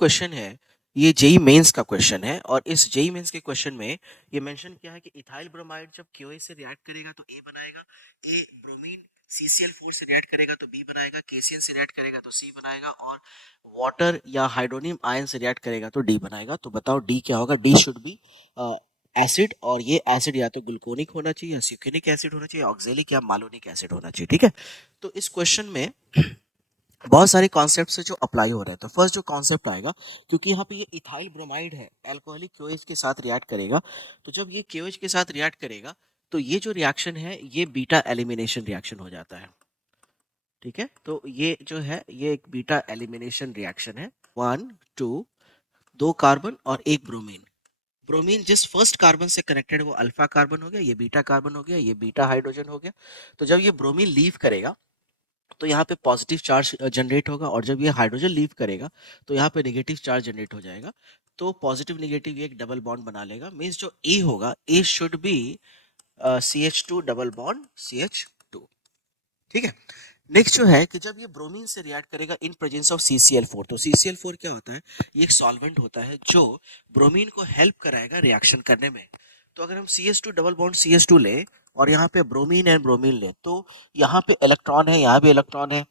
Question है ये JEE mains का क्वेश्चन है और इस जेई मेंस के क्वेश्चन में ये मेंशन किया है कि इथाइल ब्रोमाइड जब क्यूए से रिएक्ट करेगा तो ए बनाएगा, ए ब्रोमीन CCl4 से रिएक्ट करेगा तो बी बनाएगा, KCl से रिएक्ट करेगा तो सी बनाएगा और वाटर या हाइड्रोनियम आयन से रिएक्ट करेगा तो डी बनाएगा। तो बताओ डी क्या होगा? डी शुड बी एसिड और ये एसिड या तो ग्लूकोनिक होना चाहिए या सक्यूनिक एसिड होना चाहिए, ऑक्जेलिक या मालोनिक एसिड होना चाहिए। ठीक है, तो इस क्वेश्चन में बहुत सारे कॉन्सेप्ट से जो अप्लाई हो रहे हैं। तो फर्स्ट जो कॉन्सेप्ट आएगा, क्योंकि यहाँ पे ये इथाइल ब्रोमाइड है, अल्कोहलिक क्यूएच के साथ रिएक्ट करेगा, तो जब ये क्यूएच के साथ रिएक्ट करेगा तो ये जो रिएक्शन है ये बीटा एलिमिनेशन रिएक्शन हो जाता है। ठीक है, तो ये जो है ये एक बीटा एलिमिनेशन रिएक्शन है। 1 2 दो कार्बन और एक ब्रोमीन। ब्रोमीन जिस फर्स्ट कार्बन से कनेक्टेड है वो अल्फा कार्बन हो गया, ये बीटा कार्बन हो गया, ये बीटा हाइड्रोजन हो गया। तो जब ये ब्रोमीन लीव करेगा तो यहाँ पे पॉजिटिव चार्ज जनरेट होगा और जब ये हाइड्रोजन लीव करेगा तो यहाँ पे नेगेटिव चार्ज जनरेट हो जाएगा। तो पॉजिटिव नेगेटिव ये एक डबल बॉन्ड बना लेगा। मीन्स जो ए होगा, A should be CH2 double bond CH2। ठीक है, नेक्स्ट जो है कि जब ये ब्रोमीन से रिएक्ट करेगा इन प्रेजेंस ऑफ CCl4, तो CCl4 क्या होता है? ये एक सॉल्वेंट होता है जो ब्रोमीन को हेल्प कराएगा रिएक्शन करने में। तो अगर हम CH2 डबल बॉन्ड CH2 ले और यहाँ पे ब्रोमीन एंड ब्रोमीन ले तो यहाँ पे इलेक्ट्रॉन है, यहाँ भी इलेक्ट्रॉन है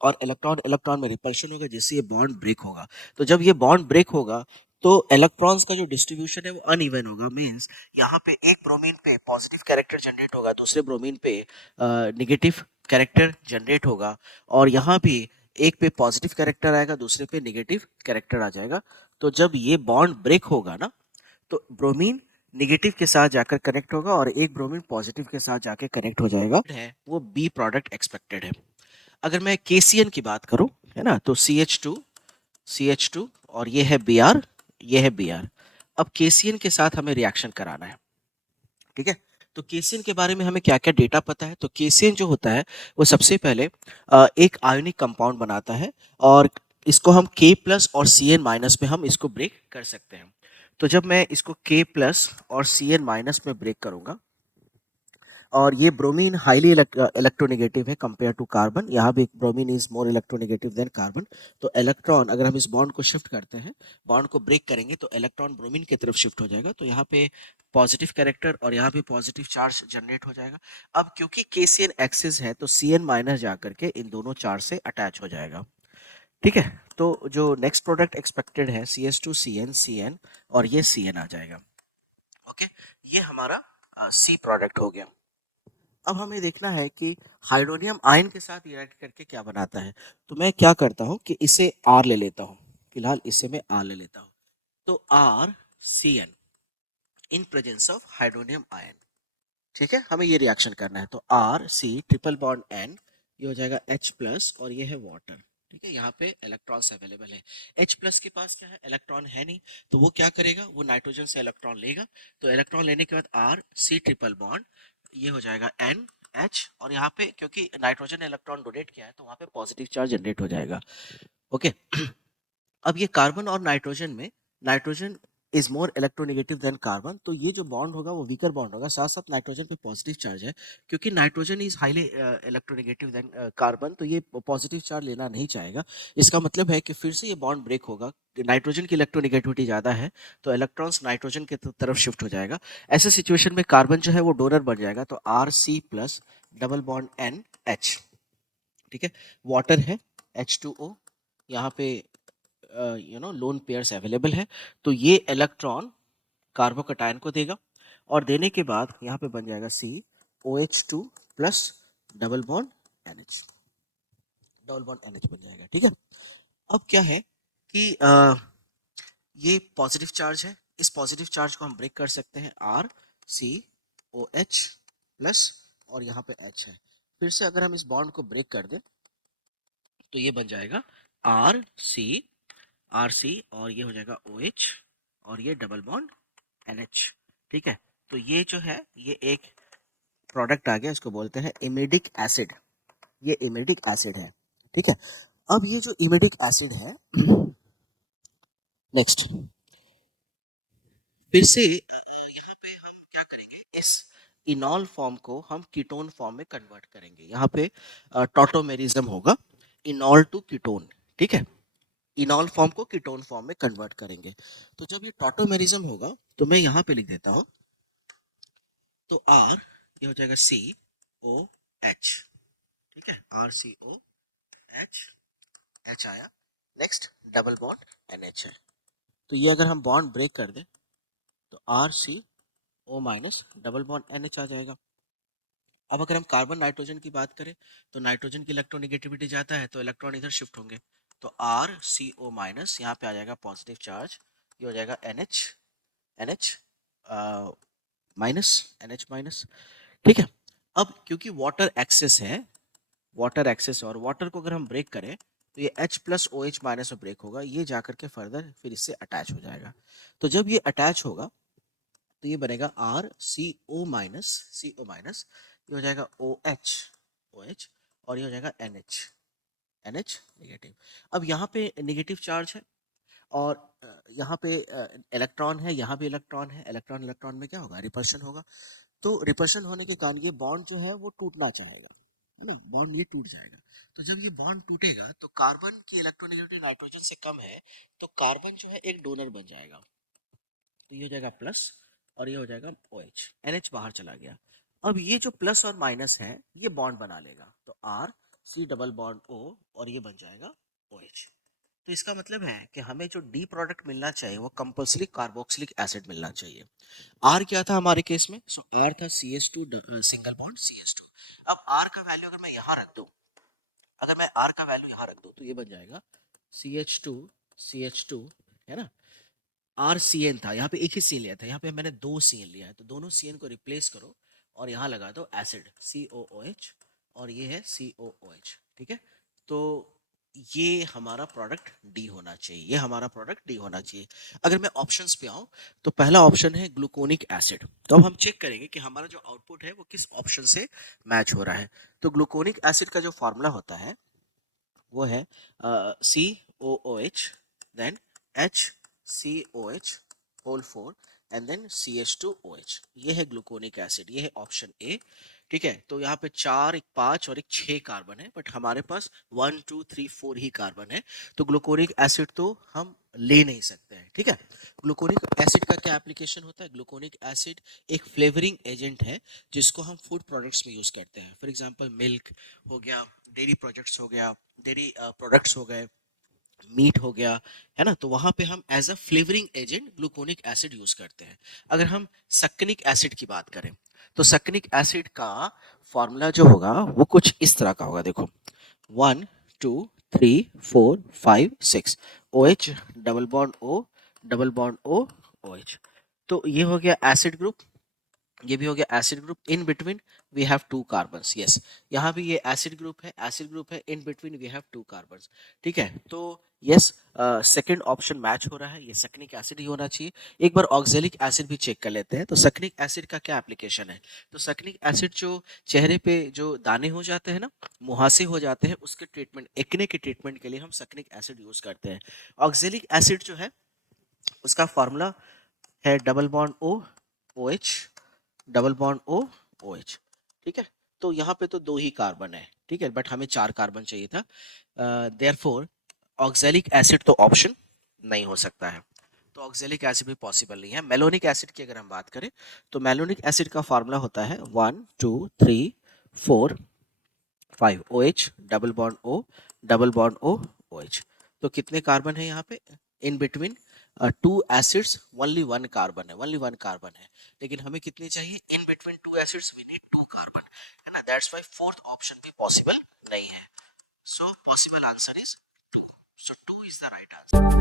और इलेक्ट्रॉन इलेक्ट्रॉन में रिपल्शन होगा जिससे ये बॉन्ड ब्रेक होगा। तो जब ये बॉन्ड ब्रेक होगा तो इलेक्ट्रॉन्स का जो डिस्ट्रीब्यूशन है वो अनइवन होगा। मींस यहाँ पे एक ब्रोमीन पे पॉजिटिव कैरेक्टर जनरेट होगा, दूसरे ब्रोमीन पे नेगेटिव कैरेक्टर जनरेट होगा और यहाँ पे एक पे पॉजिटिव कैरेक्टर आएगा, दूसरे पे नेगेटिव कैरेक्टर आ जाएगा। तो जब ये बॉन्ड ब्रेक होगा ना तो ब्रोमीन नेगेटिव के साथ जाकर कनेक्ट होगा और एक ब्रोमीन पॉजिटिव के साथ जाकर कनेक्ट हो जाएगा, है वो बी प्रोडक्ट एक्सपेक्टेड है। अगर मैं KCN की बात करूं, है ना, तो CH2 और ये है Br, ये है Br। अब KCN के साथ हमें रिएक्शन कराना है। ठीक है, तो KCN के बारे में हमें क्या क्या डेटा पता है? तो KCN जो होता है वो सबसे पहले एक आयोनिक कंपाउंड बनाता है और इसको हम K प्लस और CN माइनस में हम इसको ब्रेक कर सकते हैं। तो जब मैं इसको K प्लस और CN माइनस में ब्रेक करूंगा और ये ब्रोमीन हाईली इलेक्ट्रोनेगेटिव है कंपेयर टू कार्बन, यहाँ भी bromine is more electronegative than carbon. तो इलेक्ट्रॉन अगर हम इस बॉन्ड को शिफ्ट करते हैं, बॉन्ड को ब्रेक करेंगे तो इलेक्ट्रॉन ब्रोमीन की तरफ शिफ्ट हो जाएगा। तो यहाँ पे पॉजिटिव कैरेक्टर और यहाँ पे पॉजिटिव चार्ज जनरेट हो जाएगा। अब क्योंकि KCN एक्सिस है तो CN माइनस जाकर के इन दोनों चार्ज से अटैच हो जाएगा। ठीक है, तो जो नेक्स्ट प्रोडक्ट एक्सपेक्टेड है CH2 CN CN और ये CN आ जाएगा। ओके, ये हमारा C प्रोडक्ट हो गया। अब हमें देखना है कि हाइड्रोनियम आयन के साथ रिएक्ट करके क्या बनाता है। तो मैं क्या करता हूँ कि इसे R ले लेता हूँ, फिलहाल इसे मैं R ले लेता हूँ। तो RCN in presence of hydronium ion. ठीक है, हमें ये रिएक्शन करना है। तो RC ट्रिपल बॉन्ड N, ये हो जाएगा H प्लस और ये है वाटर। ठीक है, यहाँ पे इलेक्ट्रॉन्स अवेलेबल है। H प्लस के पास क्या है? इलेक्ट्रॉन है नहीं, तो वो क्या करेगा? वो नाइट्रोजन से इलेक्ट्रॉन लेगा। तो इलेक्ट्रॉन लेने के बाद RC ट्रिपल बॉन्ड, ये हो जाएगा NH और यहाँ पे क्योंकि नाइट्रोजन ने इलेक्ट्रॉन डोनेट किया है तो वहाँ पे पॉजिटिव चार्ज जनरेट हो जाएगा। ओके, अब ये कार्बन और नाइट्रोजन में nitrogen is more electronegative than carbon, तो ये जो बॉन्ड होगा वो वीकर बॉन्ड होगा। साथ साथ नाइट्रोजन पे पॉजिटिव चार्ज है, क्योंकि nitrogen is highly electronegative than carbon, तो ये पॉजिटिव चार्ज लेना नहीं चाहेगा। इसका मतलब है कि फिर से ये बॉन्ड ब्रेक होगा। नाइट्रोजन की इलेक्ट्रोनेगेटिविटी ज़्यादा है तो इलेक्ट्रॉन्स नाइट्रोजन की तरफ शिफ्ट हो जाएगा। ऐसे सिचुएशन में कार्बन जो है वो डोनर बन जाएगा। तो RC plus double bond NH। ठीक है, वाटर है H2O, यहाँ पे लोन पेयर्स अवेलेबल है। तो ये इलेक्ट्रॉन कार्बोकटायन को देगा और देने के बाद यहाँ पे बन जाएगा COH2 plus double bond NH, double bond NH बन जाएगा। ठीक है, अब क्या है कि ये पॉजिटिव चार्ज है, इस पॉजिटिव चार्ज को हम ब्रेक कर सकते हैं। RCOH प्लस और यहाँ पे H है। फिर से अगर हम इस बॉन्ड को ब्रेक कर दें तो ये बन जाएगा RC और ये हो जाएगा OH और ये डबल बॉन्ड NH। ठीक है, तो ये जो है ये एक प्रोडक्ट आ गया, इसको बोलते हैं इमिडिक एसिड। ये इमिडिक एसिड है। ठीक है, अब ये जो इमिडिक एसिड है नेक्स्ट, फिर से यहाँ पे हम क्या करेंगे, इस इनॉल फॉर्म को हम कीटोन फॉर्म में कन्वर्ट करेंगे। यहाँ पे टॉटोमेरिज्म होगा, इनॉल टू कीटोन। ठीक है, इनॉल फॉर्म को कीटोन फॉर्म में कन्वर्ट करेंगे। तो जब ये टॉटोमेरिज्म होगा तो मैं यहाँ पे लिख देता हूँ, तो आर ये हो जाएगा सी ओ एच, ठीक है, R C O H, H आया। Next double bond N H है, तो ये अगर हम बॉन्ड ब्रेक कर दें तो R C O minus double bond N H आ जाएगा। अब अगर हम कार्बन नाइट्रोजन की बात करें तो नाइट्रोजन की इलेक्ट्रोनेगेटिविटी जाता है तो इलेक्ट्रॉन इधर शिफ्ट होंगे, तो आर सी ओ माइनस यहाँ पे आ जाएगा पॉजिटिव चार्ज, ये हो जाएगा N H, N H minus, N H minus, ठीक है। अब क्योंकि वाटर एक्सेस है, वाटर एक्सेस, और वाटर को अगर हम ब्रेक करें तो ये H plus O H minus में ब्रेक होगा, ये जाकर के फर्दर फिर इससे अटैच हो जाएगा। तो जब ये अटैच होगा तो ये बनेगा are C O minus, C O minus, ये हो जाएगा ओ एच, ओ एच, और ये हो जाएगा N H, N H negative. अब यहाँ पे नेगेटिव चार्ज है और यहाँ पे इलेक्ट्रॉन है, यहाँ भी इलेक्ट्रॉन है, इलेक्ट्रॉन इलेक्ट्रॉन में क्या होगा, रिपल्शन होगा। तो रिपल्शन होने के कारण ये बॉन्ड जो है वो टूटना चाहेगा, है ना, बॉन्ड ये टूट जाएगा। तो जब ये बॉन्ड टूटेगा तो कार्बन की इलेक्ट्रोनेगेटिविटी नाइट्रोजन से कम है, तो कार्बन जो है एक डोनर बन जाएगा, तो ये हो जाएगा प्लस और ये हो जाएगा ओ एच, एन एच बाहर चला गया। अब ये जो प्लस और माइनस है ये बॉन्ड बना लेगा, तो R C double bond O, और ये बन जाएगा ओ एच। तो इसका मतलब है कि हमें जो डी प्रोडक्ट मिलना चाहिए वो कंपल्सरी कार्बोक्सिलिक एसिड मिलना चाहिए। आर क्या था हमारे केस में, सो आर था C H two single bond C H two. अब आर का वैल्यू अगर मैं यहाँ रख दूं, अगर मैं आर का वैल्यू यहाँ रख दूं तो ये बन जाएगा C H two, C H two, है ना, आर सी एन था, यहाँ पे एक ही सी एन लिया था, यहाँ पे मैंने दो सी एन लिया है, तो दोनों सी एन को रिप्लेस करो और यहाँ लगा दो acid C O O H, और ये है सी ओ ओ एच, ठीक है। तो ये हमारा प्रोडक्ट डी होना चाहिए, ये हमारा प्रोडक्ट डी होना चाहिए। अगर मैं ऑप्शंस पे आऊँ तो पहला ऑप्शन है ग्लूकोनिक एसिड, तो अब हम चेक करेंगे कि हमारा जो आउटपुट है वो किस ऑप्शन से मैच हो रहा है। तो ग्लूकोनिक एसिड का जो फॉर्मूला होता है वो है C O O H, then H C O H whole four, and then C H two O H, ये है ग्लूकोनिक एसिड, ये है ऑप्शन ए, ठीक है। तो यहाँ पे चार, एक पांच और एक छह कार्बन है, बट हमारे पास वन टू थ्री फोर ही कार्बन है, तो ग्लूकोनिक एसिड तो हम ले नहीं सकते हैं, ठीक है। ग्लूकोनिक एसिड का क्या एप्लीकेशन होता है, ग्लूकोनिक एसिड एक फ्लेवरिंग एजेंट है जिसको हम फूड प्रोडक्ट्स में यूज करते हैं, फॉर एग्जांपल मिल्क हो गया, डेयरी प्रोडक्ट्स हो गया, डेयरी प्रोडक्ट्स हो गए, मीट हो गया, है ना, तो वहां पे हम as a flavouring agent gluconic acid use करते हैं। अगर हम सक्निक एसिड की बात करें तो सक्निक एसिड का फॉर्मूला जो होगा वो कुछ इस तरह का होगा, देखो, one two three four five six, O H double bond O, double bond O, O H, तो ये हो गया एसिड ग्रुप, ये भी हो गया acid group, in between we have two carbons, yes, यहाँ भी ये एसिड ग्रुप है, एसिड ग्रुप है, in between we have two carbons, ठीक है। तो यस, सेकंड ऑप्शन मैच हो रहा है, ये सक्निक एसिड ही होना चाहिए। एक बार ऑक्जेलिक एसिड भी चेक कर लेते हैं, तो सक्निक एसिड का क्या एप्लीकेशन है, तो सक्निक एसिड जो चेहरे पे जो दाने हो जाते हैं ना, मुहासे हो जाते हैं, उसके ट्रीटमेंट, एक्ने के ट्रीटमेंट के लिए हम सक्निक एसिड यूज करते हैं। ऑक्जेलिक एसिड जो है उसका फॉर्मूला है double bond O, O H, double bond O, O H, ठीक है। तो यहाँ पे तो दो ही कार्बन है, ठीक है, बट हमें चार कार्बन चाहिए था, देयरफॉर ऑक्जेलिक एसिड तो ऑप्शन नहीं हो सकता है, तो ऑक्जेलिक एसिड भी पॉसिबल नहीं है। मेलोनिक एसिड की अगर हम बात करें तो मेलोनिक एसिड का फार्मूला होता है one two three four five, O H double bond O, double bond O, O H, तो कितने कार्बन है यहाँ पे, in between two acids only one carbon है, ओनली वन कार्बन है, लेकिन हमें कितनी चाहिए, in between two acids we need two carbon, है ना, दैट्स व्हाई फोर्थ ऑप्शन भी पॉसिबल नहीं है, so possible answer is two, so two is the right answer.